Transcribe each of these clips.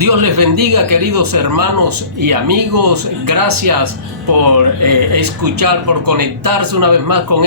Dios les bendiga, queridos hermanos y amigos. Gracias por escuchar, por conectarse una vez más con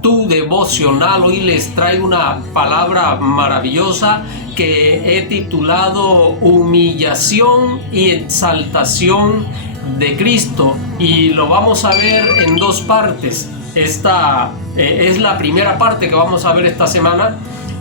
tu devocional. Hoy les traigo una palabra maravillosa que he titulado Humillación y Exaltación de Cristo, y lo vamos a ver en dos partes. Esta es la primera parte que vamos a ver esta semana,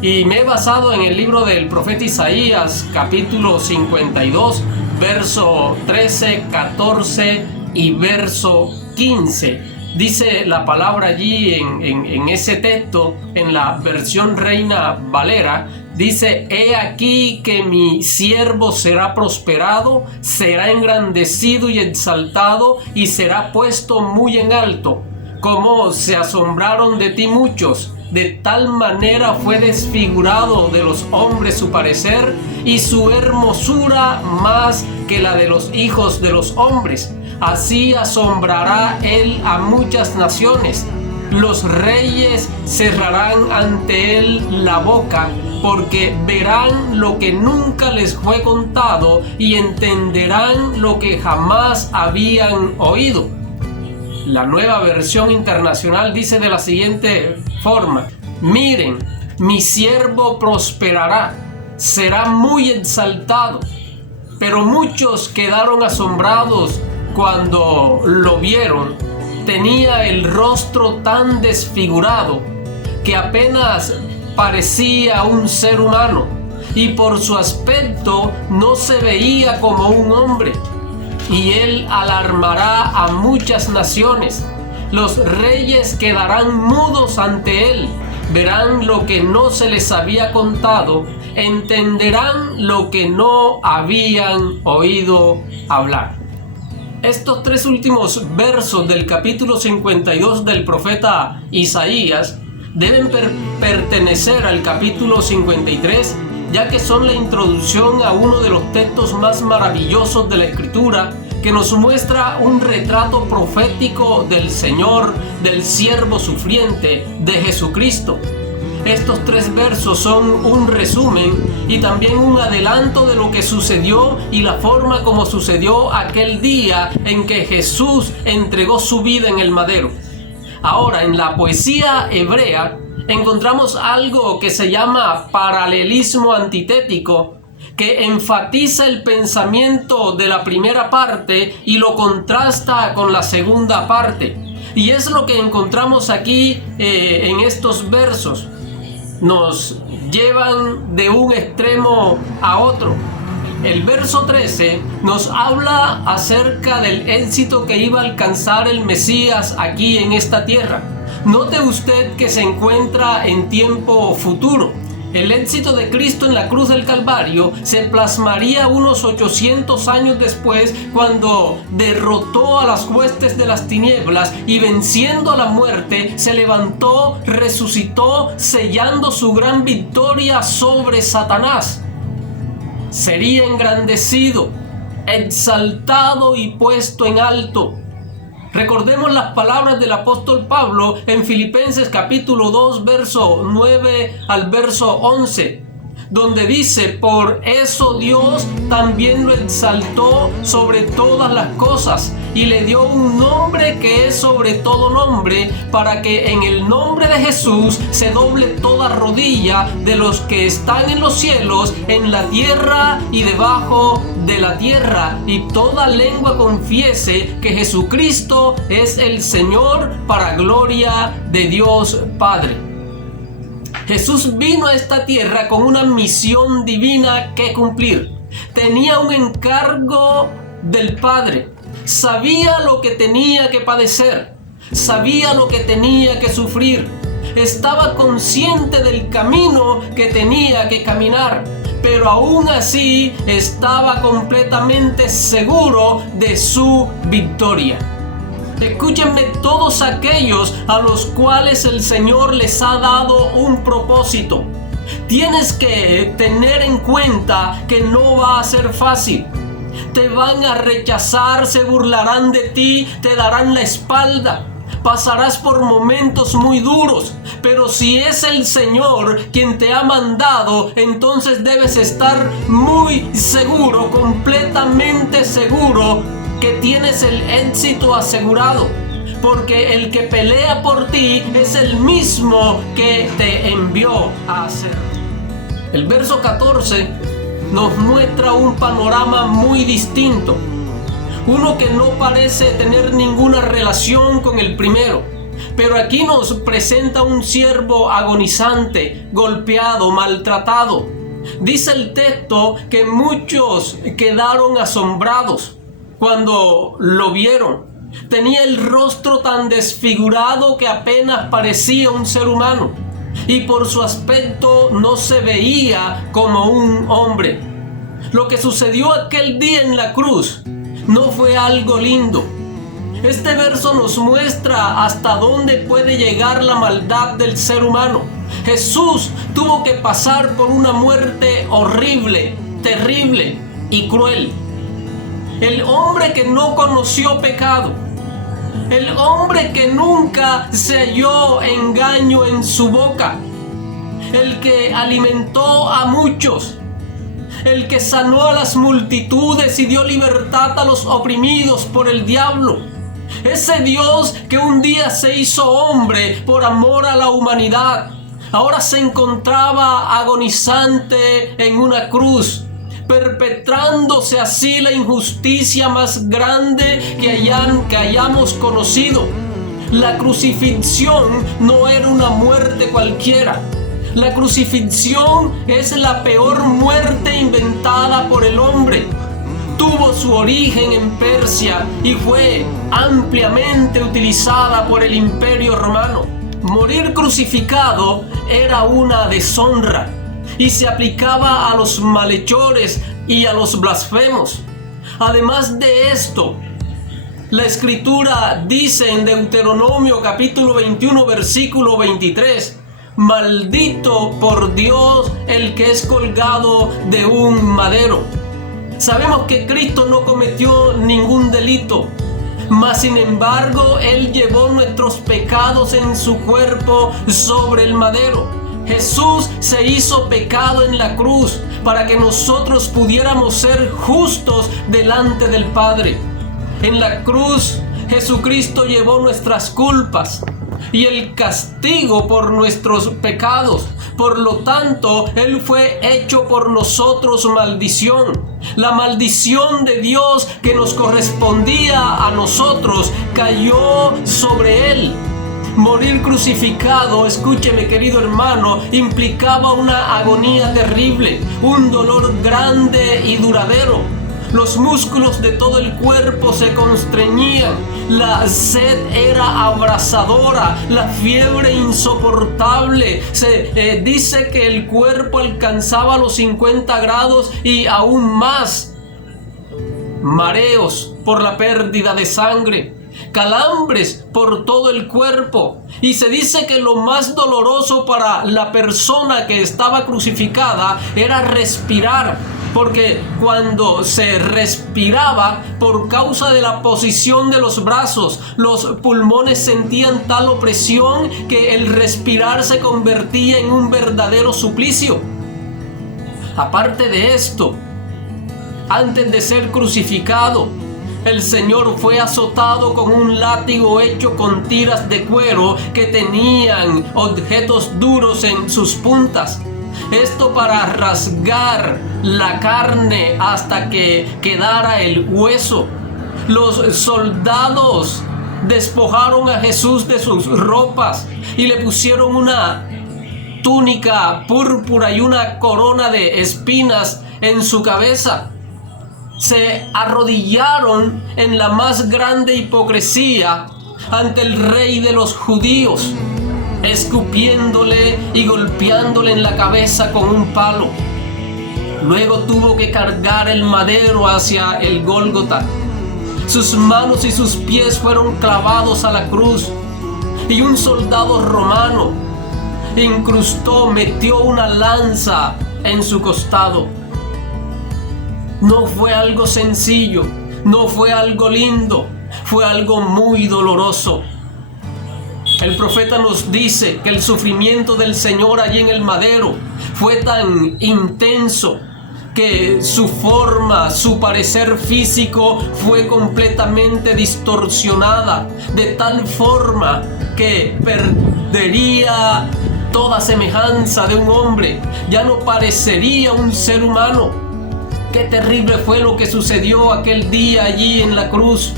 y me he basado en el libro del profeta Isaías, capítulo 52, verso 13, 14 y verso 15. Dice la palabra allí en ese texto, en la versión Reina Valera, dice: he aquí que mi siervo será prosperado, será engrandecido y exaltado, y será puesto muy en alto. Como se asombraron de ti muchos, de tal manera fue desfigurado de los hombres su parecer, y su hermosura más que la de los hijos de los hombres. Así asombrará él a muchas naciones. Los reyes cerrarán ante él la boca, porque verán lo que nunca les fue contado y entenderán lo que jamás habían oído. La Nueva Versión Internacional dice de la siguiente forma: miren, mi siervo prosperará, será muy exaltado. Pero muchos quedaron asombrados cuando lo vieron. Tenía el rostro tan desfigurado que apenas parecía un ser humano, y por su aspecto no se veía como un hombre. Y él alarmará a muchas naciones. Los reyes quedarán mudos ante él, verán lo que no se les había contado, entenderán lo que no habían oído hablar. Estos tres últimos versos del capítulo 52 del profeta Isaías deben pertenecer al capítulo 53, ya que son la introducción a uno de los textos más maravillosos de la Escritura, que nos muestra un retrato profético del Señor, del siervo sufriente, de Jesucristo. Estos tres versos son un resumen y también un adelanto de lo que sucedió y la forma como sucedió aquel día en que Jesús entregó su vida en el madero. Ahora, en la poesía hebrea encontramos algo que se llama paralelismo antitético, que enfatiza el pensamiento de la primera parte y lo contrasta con la segunda parte. Y es lo que encontramos aquí en estos versos. Nos llevan de un extremo a otro. El verso 13 nos habla acerca del éxito que iba a alcanzar el Mesías aquí en esta tierra. Note usted que se encuentra en tiempo futuro. El éxito de Cristo en la cruz del Calvario se plasmaría unos 800 años después, cuando derrotó a las huestes de las tinieblas y, venciendo a la muerte, se levantó, resucitó, sellando su gran victoria sobre Satanás. Sería engrandecido, exaltado y puesto en alto. Recordemos las palabras del apóstol Pablo en Filipenses capítulo 2, verso 9 al verso 11, donde dice: por eso Dios también lo exaltó sobre todas las cosas y le dio un nombre que es sobre todo nombre, para que en el nombre de Jesús se doble toda rodilla de los que están en los cielos, en la tierra y debajo de la tierra, y toda lengua confiese que Jesucristo es el Señor, para gloria de Dios Padre. Jesús vino a esta tierra con una misión divina que cumplir. Tenía un encargo del Padre. Sabía lo que tenía que padecer. Sabía lo que tenía que sufrir. Estaba consciente del camino que tenía que caminar, pero aún así estaba completamente seguro de su victoria. Escúchenme todos aquellos a los cuales el Señor les ha dado un propósito. Tienes que tener en cuenta que no va a ser fácil. Te van a rechazar, se burlarán de ti, te darán la espalda. Pasarás por momentos muy duros, pero si es el Señor quien te ha mandado, entonces debes estar muy seguro, completamente seguro, que tienes el éxito asegurado, porque el que pelea por ti es el mismo que te envió a hacer. El verso 14 nos muestra un panorama muy distinto, uno que no parece tener ninguna relación con el primero, pero aquí nos presenta un siervo agonizante, golpeado, maltratado. Dice el texto que muchos quedaron asombrados cuando lo vieron. Tenía el rostro tan desfigurado que apenas parecía un ser humano, y por su aspecto no se veía como un hombre. Lo que sucedió aquel día en la cruz no fue algo lindo. Este verso nos muestra hasta dónde puede llegar la maldad del ser humano. Jesús tuvo que pasar por una muerte horrible, terrible y cruel. El hombre que no conoció pecado, el hombre que nunca se halló engaño en su boca, el que alimentó a muchos, el que sanó a las multitudes y dio libertad a los oprimidos por el diablo. Ese Dios que un día se hizo hombre por amor a la humanidad, ahora se encontraba agonizante en una cruz, perpetrándose así la injusticia más grande que hayamos conocido. La crucifixión no era una muerte cualquiera. La crucifixión es la peor muerte inventada por el hombre. Tuvo su origen en Persia y fue ampliamente utilizada por el Imperio Romano. Morir crucificado era una deshonra y se aplicaba a los malhechores y a los blasfemos. Además de esto, la Escritura dice en Deuteronomio capítulo 21 versículo 23: maldito por Dios el que es colgado de un madero. Sabemos que Cristo no cometió ningún delito, mas sin embargo Él llevó nuestros pecados en su cuerpo sobre el madero. Jesús se hizo pecado en la cruz para que nosotros pudiéramos ser justos delante del Padre. En la cruz Jesucristo llevó nuestras culpas y el castigo por nuestros pecados. Por lo tanto, Él fue hecho por nosotros maldición. La maldición de Dios que nos correspondía a nosotros cayó sobre Él. Morir crucificado, escúcheme querido hermano, implicaba una agonía terrible, un dolor grande y duradero. Los músculos de todo el cuerpo se constreñían, la sed era abrasadora, la fiebre insoportable. Se dice que el cuerpo alcanzaba los 50 grados y aún más. Mareos por la pérdida de sangre, calambres por todo el cuerpo, y se dice que lo más doloroso para la persona que estaba crucificada era respirar, porque cuando se respiraba, por causa de la posición de los brazos, los pulmones sentían tal opresión que el respirar se convertía en un verdadero suplicio. Aparte de esto, antes de ser crucificado, el Señor fue azotado con un látigo hecho con tiras de cuero que tenían objetos duros en sus puntas. Esto para rasgar la carne hasta que quedara el hueso. Los soldados despojaron a Jesús de sus ropas y le pusieron una túnica púrpura y una corona de espinas en su cabeza. Se arrodillaron en la más grande hipocresía ante el rey de los judíos, escupiéndole y golpeándole en la cabeza con un palo. Luego tuvo que cargar el madero hacia el Gólgota. Sus manos y sus pies fueron clavados a la cruz, y un soldado romano metió una lanza en su costado. No fue algo sencillo, no fue algo lindo, fue algo muy doloroso. El profeta nos dice que el sufrimiento del Señor allí en el madero fue tan intenso que su forma, su parecer físico fue completamente distorsionada, de tal forma que perdería toda semejanza de un hombre, ya no parecería un ser humano. Qué terrible fue lo que sucedió aquel día allí en la cruz.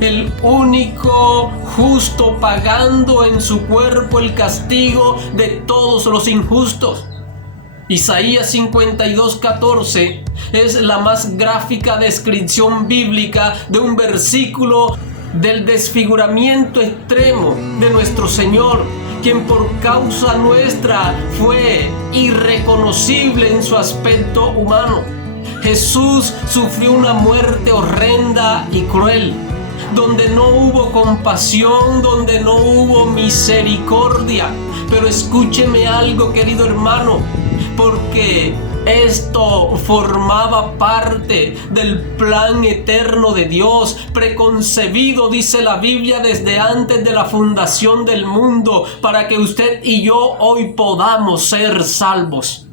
El único justo pagando en su cuerpo el castigo de todos los injustos. Isaías 52:14 es la más gráfica descripción bíblica de un versículo del desfiguramiento extremo de nuestro Señor, quien por causa nuestra fue irreconocible en su aspecto humano. Jesús sufrió una muerte horrenda y cruel, donde no hubo compasión, donde no hubo misericordia. Pero escúcheme algo, querido hermano, porque esto formaba parte del plan eterno de Dios, preconcebido, dice la Biblia, desde antes de la fundación del mundo, para que usted y yo hoy podamos ser salvos.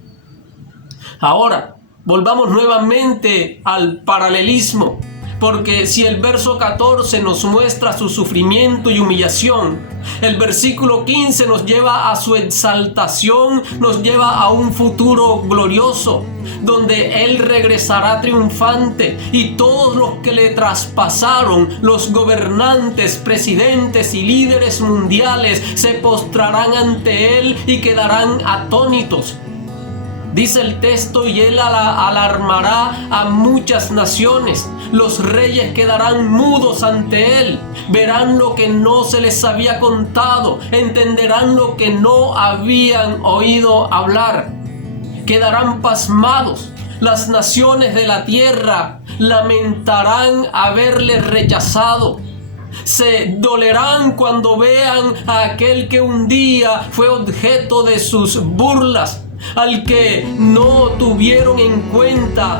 Ahora, volvamos nuevamente al paralelismo, porque si el verso 14 nos muestra su sufrimiento y humillación, el versículo 15 nos lleva a su exaltación, nos lleva a un futuro glorioso, donde Él regresará triunfante y todos los que le traspasaron, los gobernantes, presidentes y líderes mundiales, se postrarán ante Él y quedarán atónitos. Dice el texto, y Él alarmará a muchas naciones. Los reyes quedarán mudos ante Él. Verán lo que no se les había contado. Entenderán lo que no habían oído hablar. Quedarán pasmados. Las naciones de la tierra lamentarán haberle rechazado. Se dolerán cuando vean a aquel que un día fue objeto de sus burlas, al que no tuvieron en cuenta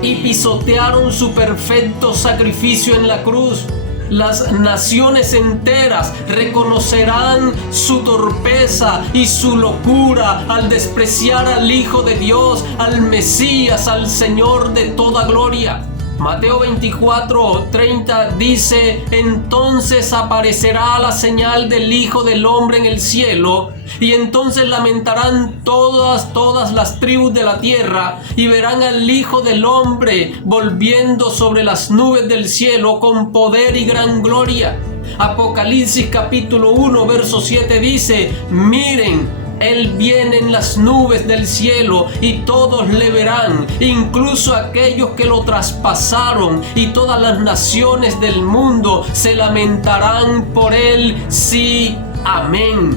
y pisotearon su perfecto sacrificio en la cruz. Las naciones enteras reconocerán su torpeza y su locura al despreciar al Hijo de Dios, al Mesías, al Señor de toda gloria. Mateo 24:30 dice: entonces aparecerá la señal del Hijo del Hombre en el cielo, y entonces lamentarán todas las tribus de la tierra, y verán al Hijo del Hombre volviendo sobre las nubes del cielo con poder y gran gloria. Apocalipsis capítulo 1 verso 7 dice: miren, Él viene en las nubes del cielo y todos le verán, incluso aquellos que lo traspasaron, y todas las naciones del mundo se lamentarán por Él. Sí, amén.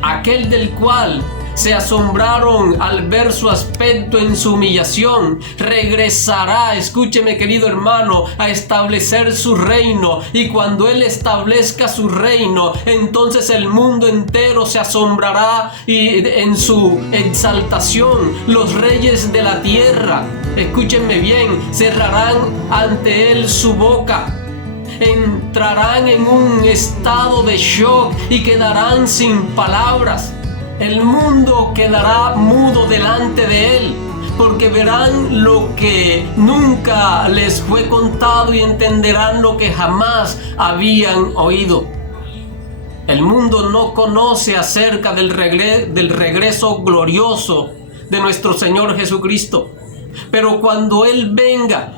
Aquel del cual se asombraron al ver su aspecto en su humillación, regresará, escúcheme querido hermano, a establecer su reino, y cuando Él establezca su reino, entonces el mundo entero se asombrará y en su exaltación. Los reyes de la tierra, escúchenme bien, cerrarán ante Él su boca. Entrarán en un estado de shock y quedarán sin palabras. El mundo quedará mudo delante de Él, porque verán lo que nunca les fue contado y entenderán lo que jamás habían oído. El mundo no conoce acerca del regreso glorioso de nuestro Señor Jesucristo, pero cuando Él venga,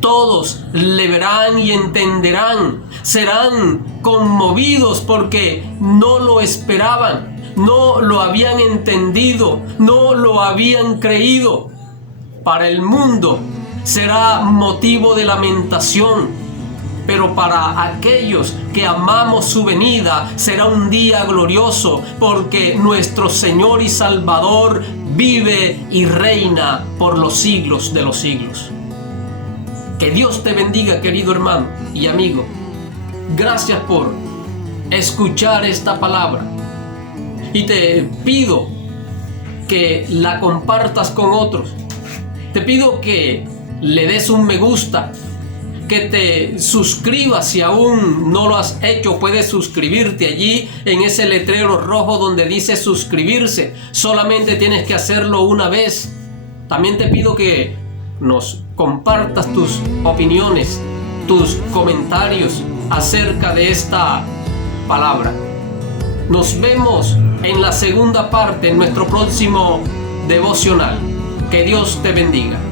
todos le verán y entenderán, serán conmovidos porque no lo esperaban. No lo habían entendido, no lo habían creído. Para el mundo será motivo de lamentación, pero para aquellos que amamos su venida será un día glorioso, porque nuestro Señor y Salvador vive y reina por los siglos de los siglos. Que Dios te bendiga, querido hermano y amigo. Gracias por escuchar esta palabra. Y te pido que la compartas con otros. Te pido que le des un me gusta, que te suscribas. Si aún no lo has hecho, puedes suscribirte allí en ese letrero rojo donde dice suscribirse. Solamente tienes que hacerlo una vez. También te pido que nos compartas tus opiniones, tus comentarios acerca de esta palabra. Nos vemos en la segunda parte, en nuestro próximo devocional. Que Dios te bendiga.